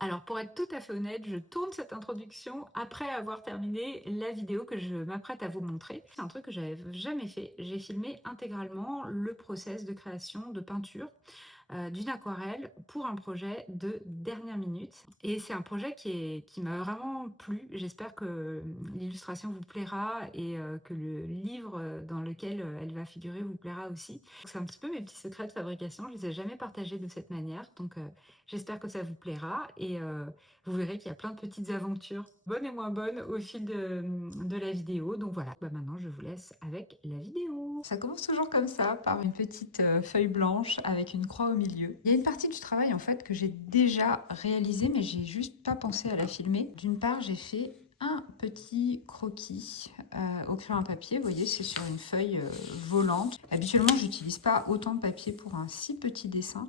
Alors pour être tout à fait honnête, je tourne cette introduction après avoir terminé la vidéo que je m'apprête à vous montrer. C'est un truc que j'avais jamais fait. J'ai filmé intégralement le process de création de peinture d'une aquarelle pour un projet de dernière minute. Et c'est un projet qui m'a vraiment plu. J'espère que l'illustration vous plaira et que le livre dans lequel elle va figurer vous plaira aussi. C'est un petit peu mes petits secrets de fabrication. Je les ai jamais partagés de cette manière. Donc j'espère que ça vous plaira et vous verrez qu'il y a plein de petites aventures, bonnes et moins bonnes, au fil de la vidéo. Donc voilà, maintenant je vous laisse avec la vidéo. Ça commence toujours comme ça, par une petite feuille blanche avec une croix au milieu. Il y a une partie du travail en fait que j'ai déjà réalisée, mais j'ai juste pas pensé à la filmer. D'une part, j'ai fait un petit croquis au crayon à papier. Vous voyez, c'est sur une feuille volante. Habituellement, j'utilise pas autant de papier pour un si petit dessin.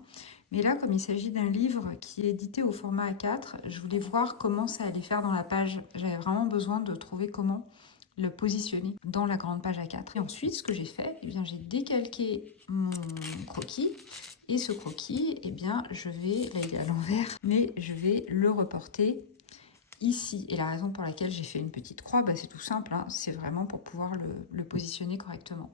Mais là, comme il s'agit d'un livre qui est édité au format A4, je voulais voir comment ça allait faire dans la page. J'avais vraiment besoin de trouver comment le positionner dans la grande page A4. Et ensuite, ce que j'ai fait, eh bien, j'ai décalqué mon croquis. Et ce croquis, eh bien, je vais, là il est à l'envers, mais je vais le reporter ici. Et la raison pour laquelle j'ai fait une petite croix, bah, c'est tout simple, hein, c'est vraiment pour pouvoir le positionner correctement.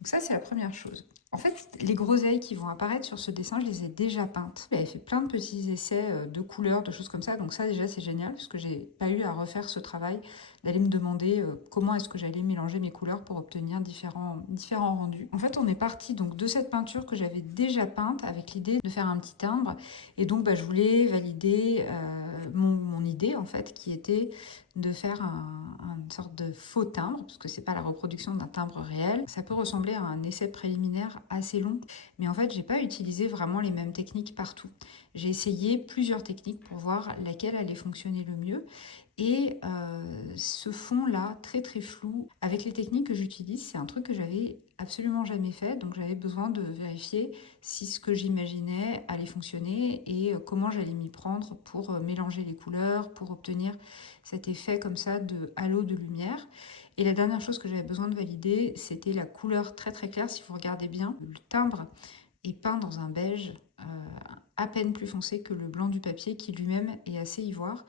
Donc ça, c'est la première chose. En fait, les groseilles qui vont apparaître sur ce dessin, je les ai déjà peintes. J'avais fait plein de petits essais de couleurs, de choses comme ça. Donc ça, déjà, c'est génial, parce que j'ai pas eu à refaire ce travail, d'aller me demander comment est-ce que j'allais mélanger mes couleurs pour obtenir différents rendus. En fait, on est parti donc de cette peinture que j'avais déjà peinte avec l'idée de faire un petit timbre. Et donc, bah, je voulais valider mon idée, en fait, qui était de faire une sorte de faux timbre, parce que c'est pas la reproduction d'un timbre réel. Ça peut ressembler à un essai préliminaire assez long, mais en fait, j'ai pas utilisé vraiment les mêmes techniques partout. J'ai essayé plusieurs techniques pour voir laquelle allait fonctionner le mieux. Et ce fond-là, très très flou, avec les techniques que j'utilise, c'est un truc que j'avais absolument jamais fait. Donc j'avais besoin de vérifier si ce que j'imaginais allait fonctionner et comment j'allais m'y prendre pour mélanger les couleurs, pour obtenir cet effet comme ça de halo de lumière. Et la dernière chose que j'avais besoin de valider, c'était la couleur très très claire. Si vous regardez bien, le timbre est peint dans un beige à peine plus foncé que le blanc du papier qui lui-même est assez ivoire.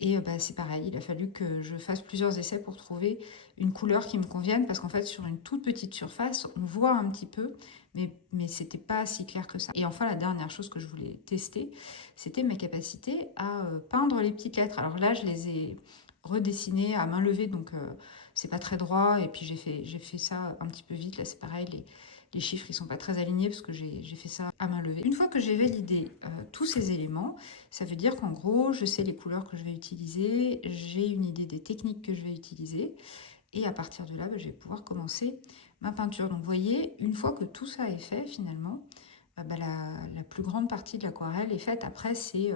Et bah, c'est pareil, il a fallu que je fasse plusieurs essais pour trouver une couleur qui me convienne, parce qu'en fait, sur une toute petite surface, on voit un petit peu, mais c'était pas si clair que ça. Et enfin, la dernière chose que je voulais tester, c'était ma capacité à peindre les petites lettres. Alors là, je les ai redessinées à main levée, donc c'est pas très droit, et puis j'ai fait ça un petit peu vite. Là, c'est pareil, les chiffres ils sont pas très alignés parce que j'ai fait ça à main levée. Une fois que j'ai validé tous ces éléments, ça veut dire qu'en gros, je sais les couleurs que je vais utiliser, j'ai une idée des techniques que je vais utiliser, et à partir de là, bah, je vais pouvoir commencer ma peinture. Donc vous voyez, une fois que tout ça est fait, finalement, bah, la plus grande partie de l'aquarelle est faite. Après, c'est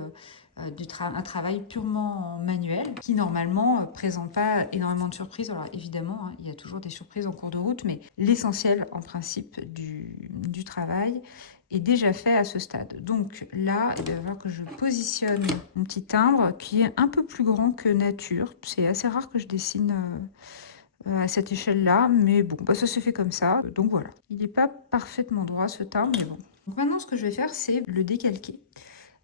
un travail purement manuel qui, normalement, présente pas énormément de surprises. Alors évidemment, hein, il y a toujours des surprises en cours de route, mais l'essentiel, en principe, du travail est déjà fait à ce stade. Donc là, il va falloir que je positionne mon petit timbre qui est un peu plus grand que nature. C'est assez rare que je dessine à cette échelle-là, mais bon, bah, ça se fait comme ça. Donc voilà. Il n'est pas parfaitement droit ce timbre, mais bon. Donc maintenant, ce que je vais faire, c'est le décalquer.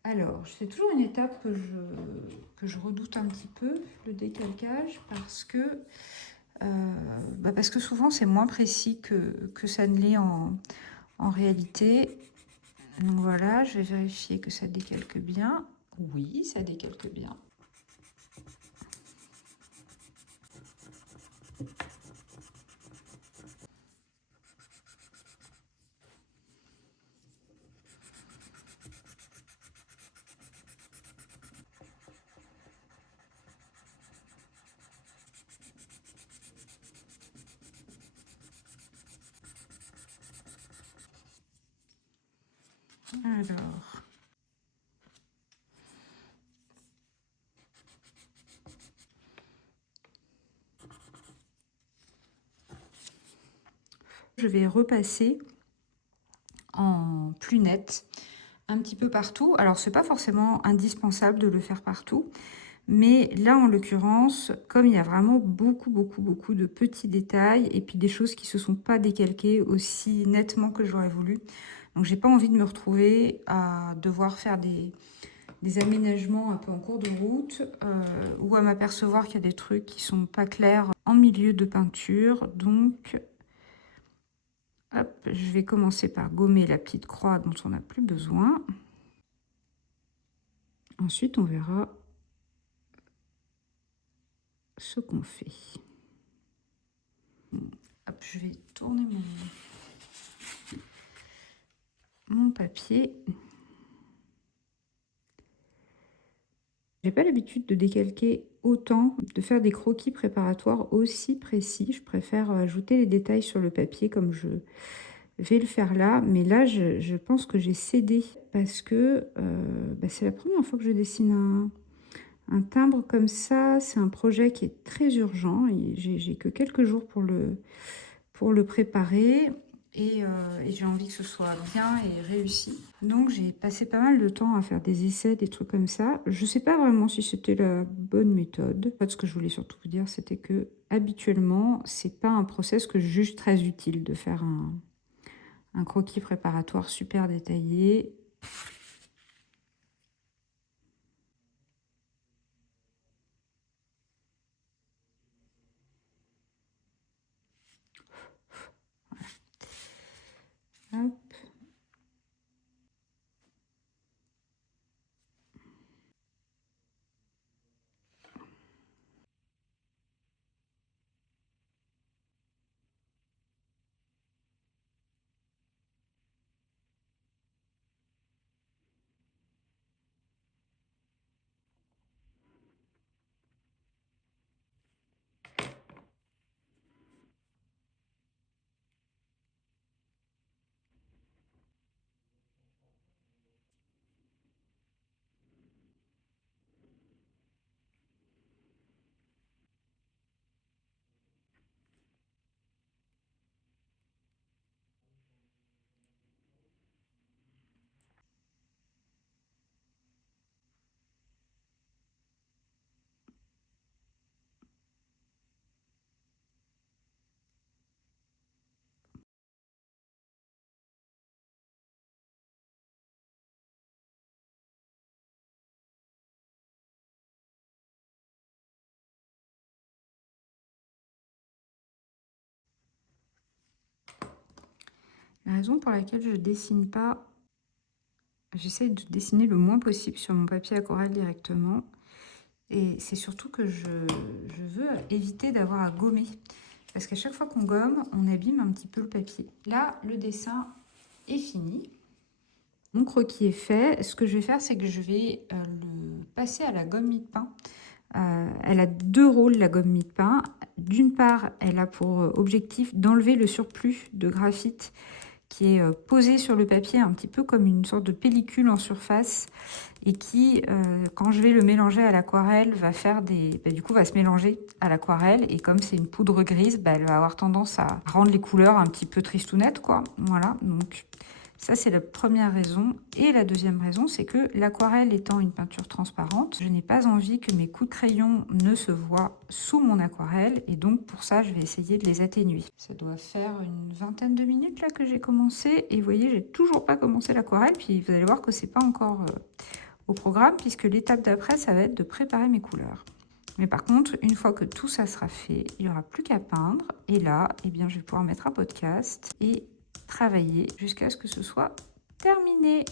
Alors, c'est toujours une étape que je redoute un petit peu, le décalcage, parce que souvent c'est moins précis que ça ne l'est en réalité. Donc voilà, je vais vérifier que ça décalque bien. Oui, ça décalque bien. Alors, je vais repasser en plus net un petit peu partout. Alors, c'est pas forcément indispensable de le faire partout, mais là, en l'occurrence, comme il y a vraiment beaucoup de petits détails et puis des choses qui se sont pas décalquées aussi nettement que j'aurais voulu. Donc, j'ai pas envie de me retrouver à devoir faire des aménagements un peu en cours de route ou à m'apercevoir qu'il y a des trucs qui sont pas clairs en milieu de peinture. Donc, hop, je vais commencer par gommer la petite croix dont on n'a plus besoin. Ensuite, on verra ce qu'on fait. Hop, je vais tourner mon papier. J'ai pas l'habitude de décalquer autant, de faire des croquis préparatoires aussi précis. Je préfère ajouter les détails sur le papier comme je vais le faire là. Mais là, je pense que j'ai cédé parce que c'est la première fois que je dessine un timbre comme ça. C'est un projet qui est très urgent. J'ai que quelques jours pour le préparer. Et j'ai envie que ce soit bien et réussi. Donc j'ai passé pas mal de temps à faire des essais, des trucs comme ça. Je sais pas vraiment si c'était la bonne méthode. En fait, ce que je voulais surtout vous dire, c'était que habituellement, c'est pas un process que je juge très utile de faire un croquis préparatoire super détaillé. Hop. La raison pour laquelle je dessine pas, j'essaie de dessiner le moins possible sur mon papier aquarelle directement. Et c'est surtout que je veux éviter d'avoir à gommer. Parce qu'à chaque fois qu'on gomme, on abîme un petit peu le papier. Là, le dessin est fini. Mon croquis est fait. Ce que je vais faire, c'est que je vais le passer à la gomme mie-de-pain. Elle a deux rôles, la gomme mie-de-pain. D'une part, elle a pour objectif d'enlever le surplus de graphite qui est posé sur le papier un petit peu comme une sorte de pellicule en surface et qui, quand je vais le mélanger à l'aquarelle, va faire du coup, va se mélanger à l'aquarelle et comme c'est une poudre grise, elle va avoir tendance à rendre les couleurs un petit peu tristounettes, quoi. Voilà, donc ça, c'est la première raison. Et la deuxième raison, c'est que l'aquarelle étant une peinture transparente, je n'ai pas envie que mes coups de crayon ne se voient sous mon aquarelle. Et donc, pour ça, je vais essayer de les atténuer. Ça doit faire une vingtaine de minutes là que j'ai commencé. Et vous voyez, j'ai toujours pas commencé l'aquarelle. Puis vous allez voir que c'est pas encore au programme, puisque l'étape d'après, ça va être de préparer mes couleurs. Mais par contre, une fois que tout ça sera fait, il n'y aura plus qu'à peindre. Et là, eh bien, je vais pouvoir mettre un podcast et travailler jusqu'à ce que ce soit terminé.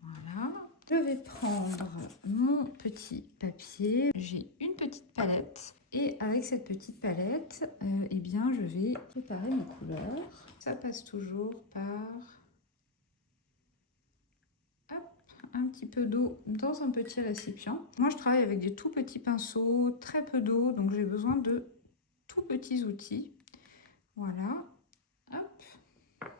Voilà. Je vais prendre mon petit papier. J'ai une petite palette. Et avec cette petite palette, eh bien, je vais préparer mes couleurs. Ça passe toujours par un petit peu d'eau dans un petit récipient. Moi, je travaille avec des tout petits pinceaux, très peu d'eau, donc j'ai besoin de tout petits outils. Voilà. Hop.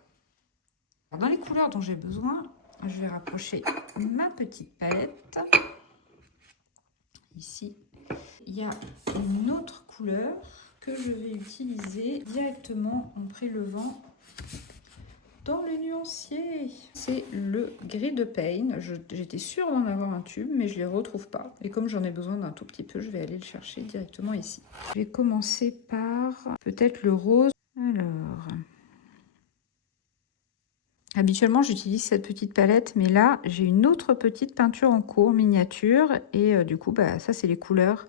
Dans les couleurs dont j'ai besoin, je vais rapprocher ma petite palette. Ici, il y a une autre couleur que je vais utiliser directement en prélevant dans le nuancier. C'est le gris de Pain. J'étais sûre d'en avoir un tube, mais je ne les retrouve pas. Et comme j'en ai besoin d'un tout petit peu, je vais aller le chercher directement ici. Je vais commencer par peut-être le rose. Alors, habituellement, j'utilise cette petite palette, mais là, j'ai une autre petite peinture en cours, miniature, et du coup, bah, ça, c'est les couleurs.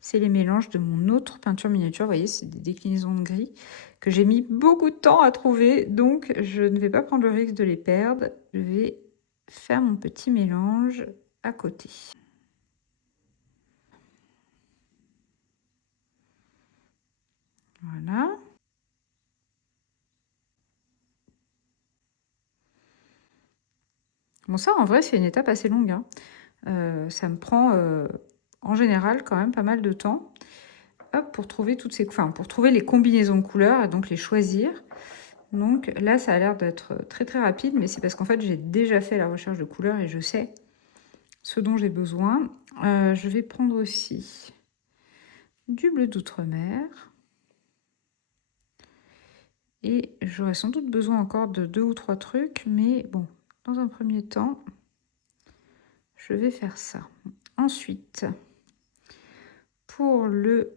C'est les mélanges de mon autre peinture miniature. Vous voyez, c'est des déclinaisons de gris que j'ai mis beaucoup de temps à trouver. Donc, je ne vais pas prendre le risque de les perdre. Je vais faire mon petit mélange à côté. Voilà. Bon, ça, en vrai, c'est une étape assez longue, hein. Ça me prend, en général, quand même pas mal de temps. Hop, pour trouver toutes ces... Enfin, pour trouver les combinaisons de couleurs et donc les choisir. Donc là, ça a l'air d'être très très rapide, mais c'est parce qu'en fait, j'ai déjà fait la recherche de couleurs et je sais ce dont j'ai besoin. Je vais prendre aussi du bleu d'outre-mer. Et j'aurai sans doute besoin encore de 2 ou 3 trucs, mais bon, dans un premier temps, je vais faire ça. Ensuite, pour le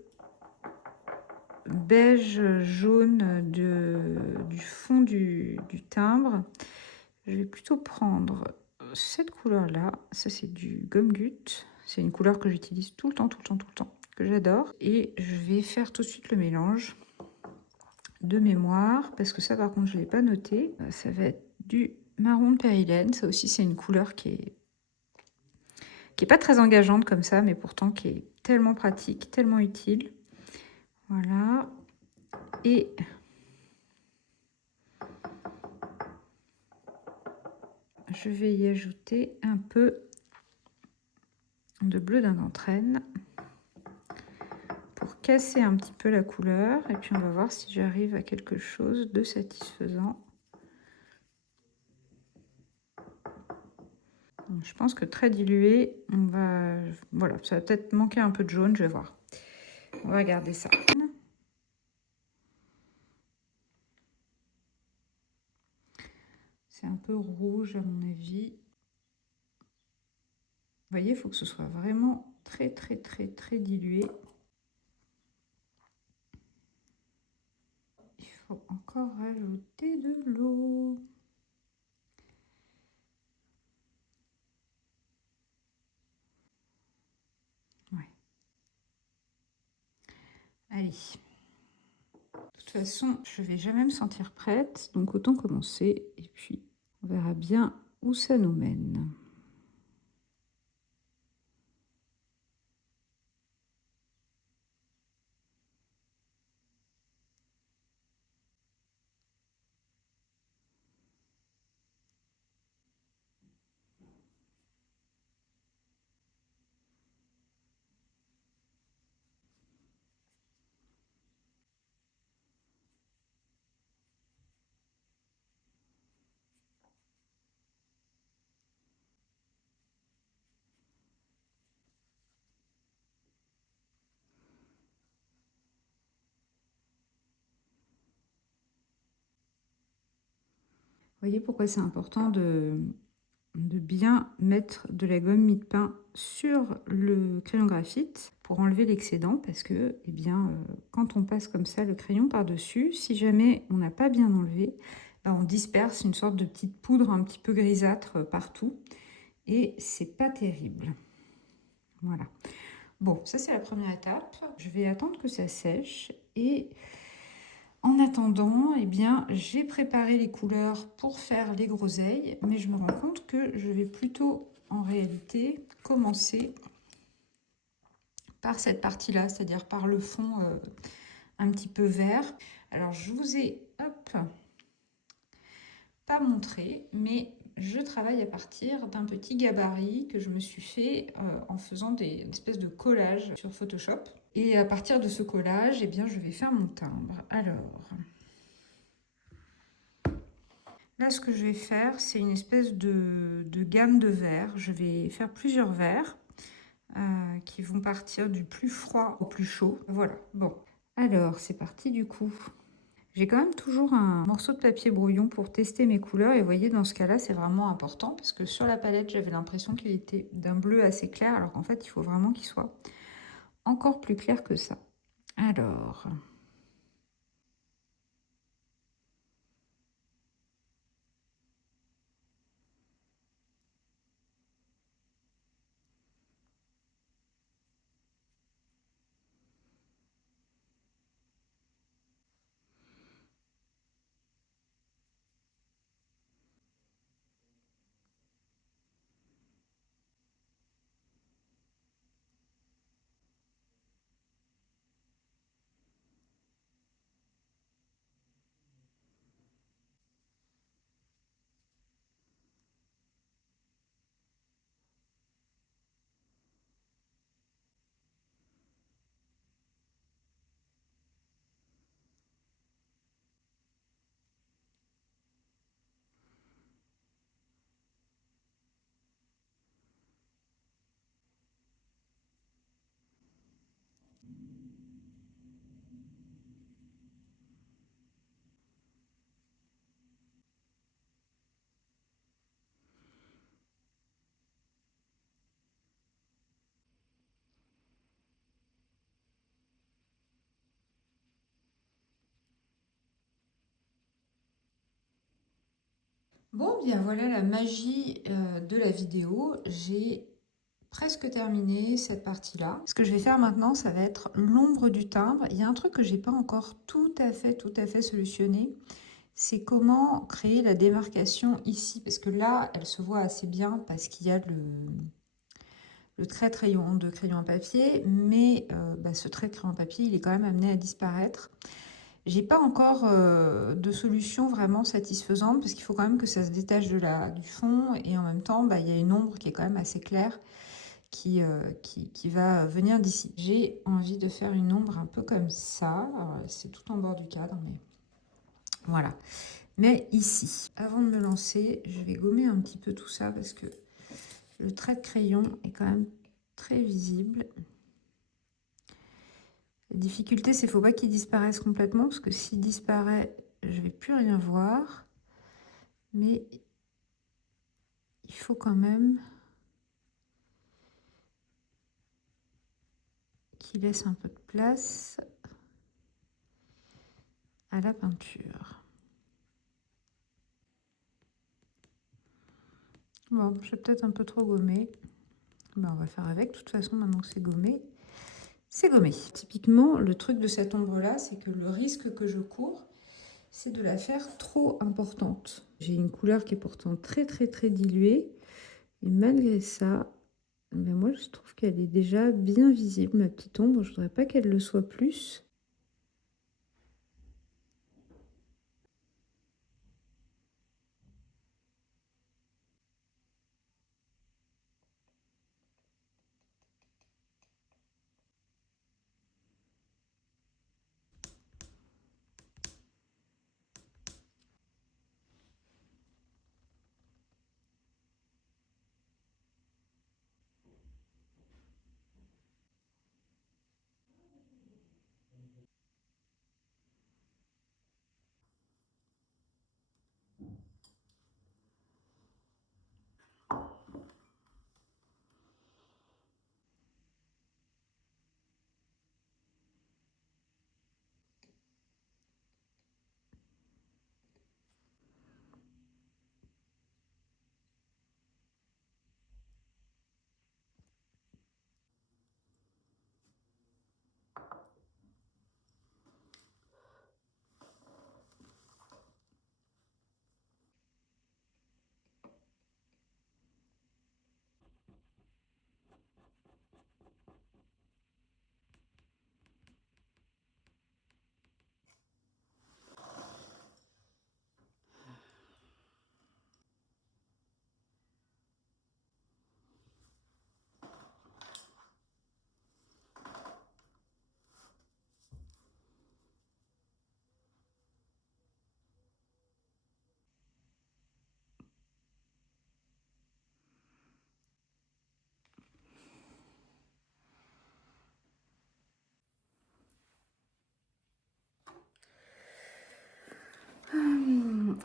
beige jaune du fond du timbre, je vais plutôt prendre cette couleur-là. Ça, c'est du gomme goutte. C'est une couleur que j'utilise tout le temps, tout le temps, tout le temps, que j'adore. Et je vais faire tout de suite le mélange de mémoire, parce que ça, par contre, je ne l'ai pas noté. Ça va être du marron de périlène. Ça aussi, c'est une couleur qui est pas très engageante comme ça, mais pourtant qui est tellement pratique, tellement utile. Voilà. Et je vais y ajouter un peu de bleu d'Indentrenne pour casser un petit peu la couleur. Et puis on va voir si j'arrive à quelque chose de satisfaisant. Donc, je pense que très dilué, on va... Voilà, ça va peut-être manquer un peu de jaune, je vais voir. On va garder ça. C'est un peu rouge à mon avis. Vous voyez, il faut que ce soit vraiment très, très, très, très dilué. Il faut encore rajouter de l'eau. Ouais. Allez. De toute façon, je vais jamais me sentir prête, donc autant commencer. Et puis, on verra bien où ça nous mène. Vous voyez pourquoi c'est important de bien mettre de la gomme mie-de-pain sur le crayon graphite pour enlever l'excédent, parce que eh bien, quand on passe comme ça le crayon par-dessus, si jamais on n'a pas bien enlevé, ben, on disperse une sorte de petite poudre un petit peu grisâtre partout et c'est pas terrible. Voilà. Bon, ça c'est la première étape. Je vais attendre que ça sèche et en attendant, eh bien, j'ai préparé les couleurs pour faire les groseilles, mais je me rends compte que je vais plutôt, en réalité, commencer par cette partie-là, c'est-à-dire par le fond un petit peu vert. Alors, je vous ai, hop, pas montré, mais je travaille à partir d'un petit gabarit que je me suis fait en faisant des espèces de collages sur Photoshop. Et à partir de ce collage, eh bien, je vais faire mon timbre. Alors... Là, ce que je vais faire, c'est une espèce de gamme de verres. Je vais faire plusieurs verres qui vont partir du plus froid au plus chaud. Voilà, bon. Alors, c'est parti du coup. J'ai quand même toujours un morceau de papier brouillon pour tester mes couleurs. Et vous voyez, dans ce cas-là, c'est vraiment important parce que sur la palette, j'avais l'impression qu'il était d'un bleu assez clair, alors qu'en fait, il faut vraiment qu'il soit encore plus clair que ça. Alors... Bon, bien voilà la magie de la vidéo. J'ai presque terminé cette partie-là. Ce que je vais faire maintenant, ça va être l'ombre du timbre. Il y a un truc que j'ai pas encore tout à fait solutionné. C'est comment créer la démarcation ici. Parce que là, elle se voit assez bien parce qu'il y a le trait de crayon à papier. Mais ce trait de crayon à papier, il est quand même amené à disparaître. J'ai pas encore de solution vraiment satisfaisante parce qu'il faut quand même que ça se détache du fond et en même temps, il y a une ombre qui est quand même assez claire qui va venir d'ici. J'ai envie de faire une ombre un peu comme ça. C'est tout en bord du cadre, mais voilà. Mais ici, avant de me lancer, je vais gommer un petit peu tout ça parce que le trait de crayon est quand même très visible. La difficulté, c'est qu'il ne faut pas qu'il disparaisse complètement parce que s'il disparaît, je ne vais plus rien voir. Mais il faut quand même qu'il laisse un peu de place à la peinture. Bon, j'ai peut-être un peu trop gommé. On va faire avec. De toute façon, maintenant que c'est gommé, c'est gommé. Typiquement, le truc de cette ombre-là, c'est que le risque que je cours, c'est de la faire trop importante. J'ai une couleur qui est pourtant très diluée. Et malgré ça, moi, je trouve qu'elle est déjà bien visible, ma petite ombre. Je voudrais pas qu'elle le soit plus.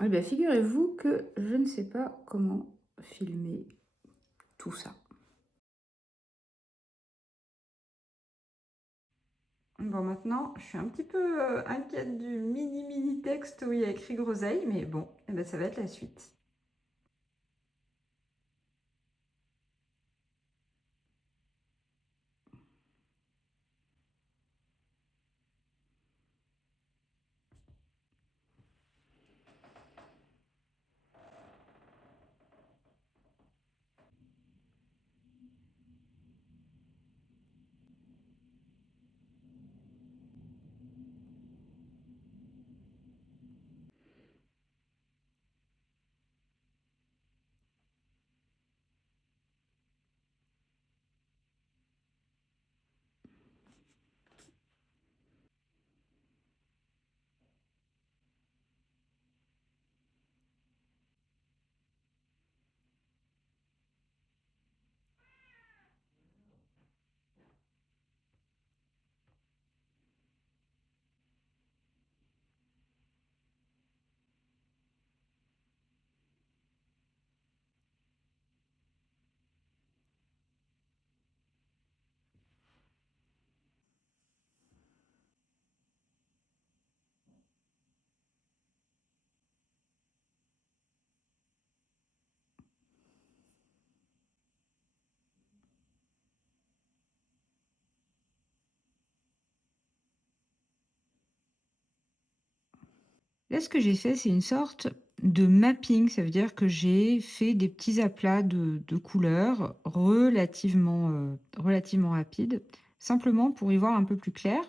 Eh bien, figurez-vous que je ne sais pas comment filmer tout ça. Bon, maintenant, je suis un petit peu inquiète du mini texte où il y a écrit groseille, mais bon, eh ben, ça va être la suite. Là, ce que j'ai fait, c'est une sorte de mapping. Ça veut dire que j'ai fait des petits aplats de couleurs relativement rapides, simplement pour y voir un peu plus clair.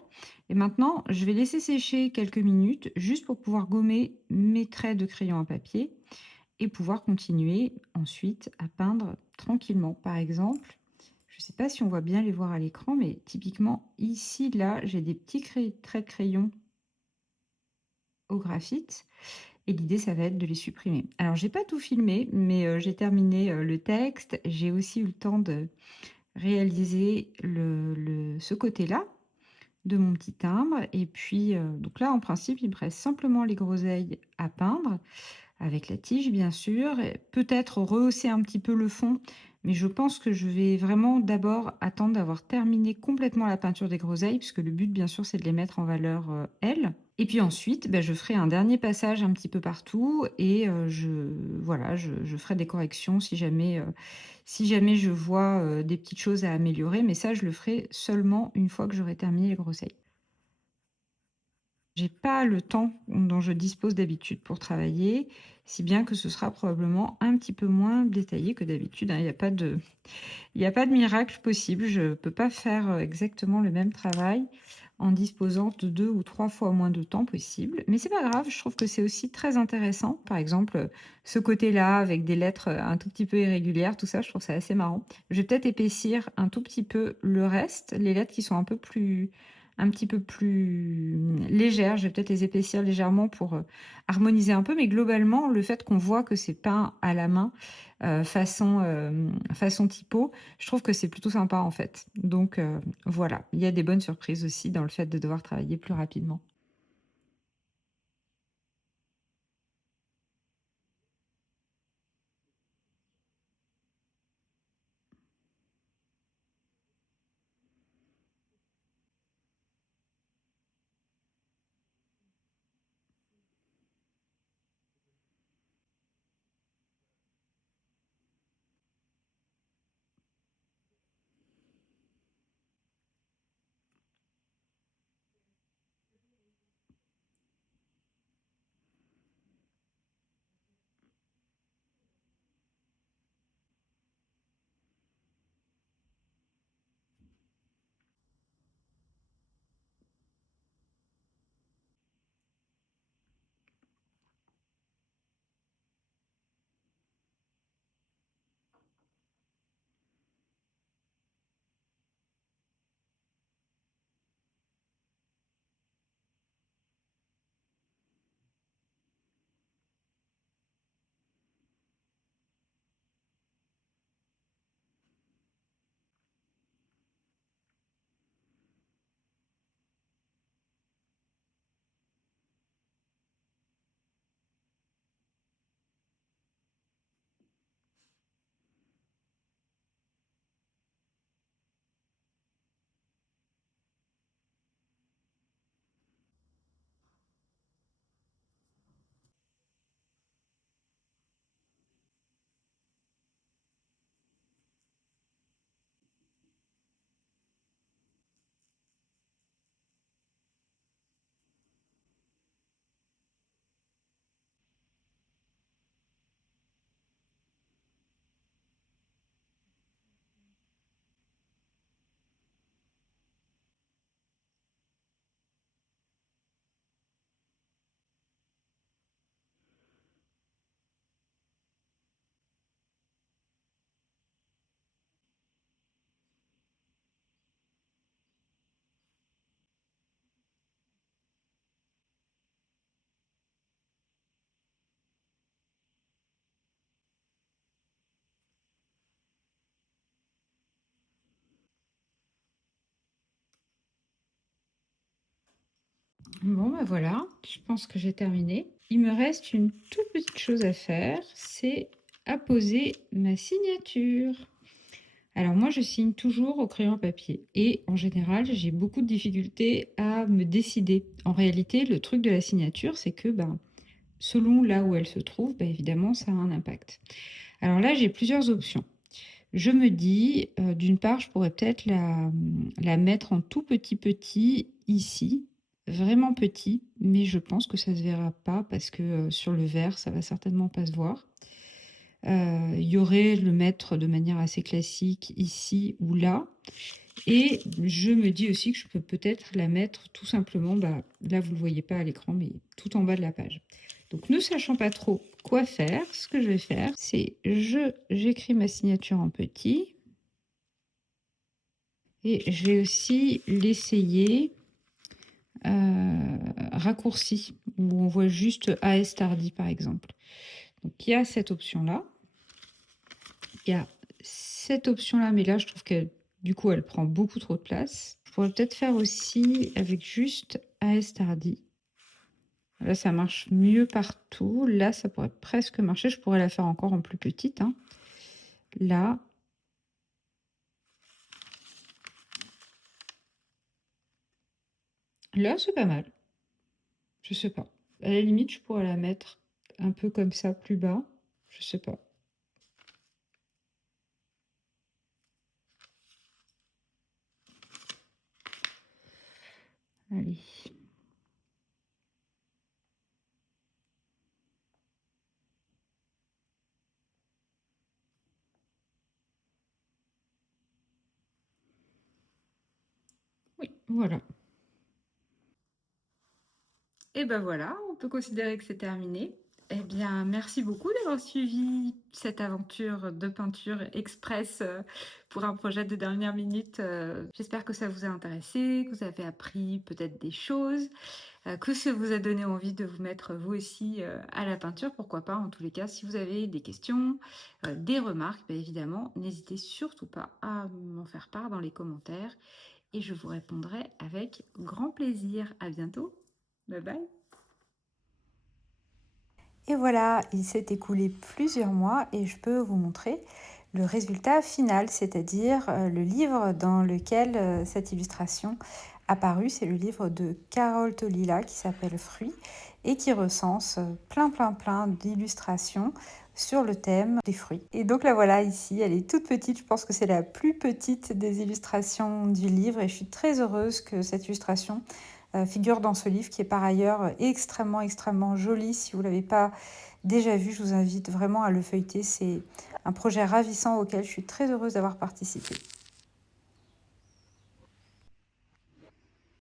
Et maintenant, je vais laisser sécher quelques minutes juste pour pouvoir gommer mes traits de crayon à papier et pouvoir continuer ensuite à peindre tranquillement. Par exemple, je ne sais pas si on voit bien les voir à l'écran, mais typiquement ici, là, j'ai des petits traits de crayon au graphite et l'idée, ça va être de les supprimer. Alors, j'ai pas tout filmé, mais j'ai terminé le texte. J'ai aussi eu le temps de réaliser ce côté-là de mon petit timbre. Et puis, donc là, en principe, il me reste simplement les groseilles à peindre. Avec la tige, bien sûr, et peut-être rehausser un petit peu le fond, mais je pense que je vais vraiment d'abord attendre d'avoir terminé complètement la peinture des groseilles, puisque le but, bien sûr, c'est de les mettre en valeur, elles. Et puis ensuite, bah, je ferai un dernier passage un petit peu partout et voilà, je ferai des corrections si jamais je vois, des petites choses à améliorer, mais ça, je le ferai seulement une fois que j'aurai terminé les groseilles. J'ai pas le temps dont je dispose d'habitude pour travailler, si bien que ce sera probablement un petit peu moins détaillé que d'habitude, hein. Il y a pas de miracle possible. Je peux pas faire, exactement le même travail en disposant de 2 ou 3 fois moins de temps possible. Mais c'est pas grave, je trouve que c'est aussi très intéressant. Par exemple, ce côté-là avec des lettres, un tout petit peu irrégulières, tout ça, je trouve ça assez marrant. Je vais peut-être épaissir un tout petit peu le reste, les lettres qui sont un petit peu plus légères, je vais peut-être les épaissir légèrement pour, harmoniser un peu. Mais globalement, le fait qu'on voit que c'est peint à la main, façon typo, je trouve que c'est plutôt sympa, en fait. Donc voilà, il y a des bonnes surprises aussi dans le fait de devoir travailler plus rapidement. Bon, bah, voilà, je pense que j'ai terminé. Il me reste une toute petite chose à faire, c'est apposer ma signature. Alors moi, je signe toujours au crayon à papier et en général, j'ai beaucoup de difficultés à me décider. En réalité, le truc de la signature, c'est que, ben, selon là où elle se trouve, bah, évidemment, ça a un impact. Alors là, j'ai plusieurs options. Je me dis, d'une part, je pourrais peut-être la mettre en tout petit ici, vraiment petit, mais je pense que ça se verra pas parce que, sur le verre, ça va certainement pas se voir. Il y aurait le mettre de manière assez classique ici ou là et je me dis aussi que je peux peut-être la mettre tout simplement, bah, là vous le voyez pas à l'écran, mais tout en bas de la page. Donc ne sachant pas trop quoi faire, ce que je vais faire, c'est j'écris ma signature en petit et je vais aussi l'essayer raccourci, où on voit juste AS Tardy par exemple. Donc il y a cette option-là. Il y a cette option-là, mais là je trouve que du coup elle prend beaucoup trop de place. Je pourrais peut-être faire aussi avec juste AS Tardy. Là ça marche mieux partout. Là ça pourrait presque marcher. Je pourrais la faire encore en plus petite, hein. Là. Là c'est pas mal. Je sais pas. À la limite je pourrais la mettre un peu comme ça plus bas. Je sais pas. Allez. Oui, voilà. Et ben voilà, on peut considérer que c'est terminé. Eh bien, merci beaucoup d'avoir suivi cette aventure de peinture express pour un projet de dernière minute. J'espère que ça vous a intéressé, que vous avez appris peut-être des choses, que ça vous a donné envie de vous mettre vous aussi à la peinture. Pourquoi pas, en tous les cas, si vous avez des questions, des remarques, bien évidemment, n'hésitez surtout pas à m'en faire part dans les commentaires et je vous répondrai avec grand plaisir. À bientôt. Bye bye. Et voilà, il s'est écoulé plusieurs mois et je peux vous montrer le résultat final, c'est-à-dire le livre dans lequel cette illustration apparue. C'est le livre de Carole Tolila qui s'appelle Fruits et qui recense plein d'illustrations sur le thème des fruits. Et donc la voilà ici, elle est toute petite, je pense que c'est la plus petite des illustrations du livre et je suis très heureuse que cette illustration figure dans ce livre qui est par ailleurs extrêmement joli. Si vous ne l'avez pas déjà vu, je vous invite vraiment à le feuilleter. C'est un projet ravissant auquel je suis très heureuse d'avoir participé.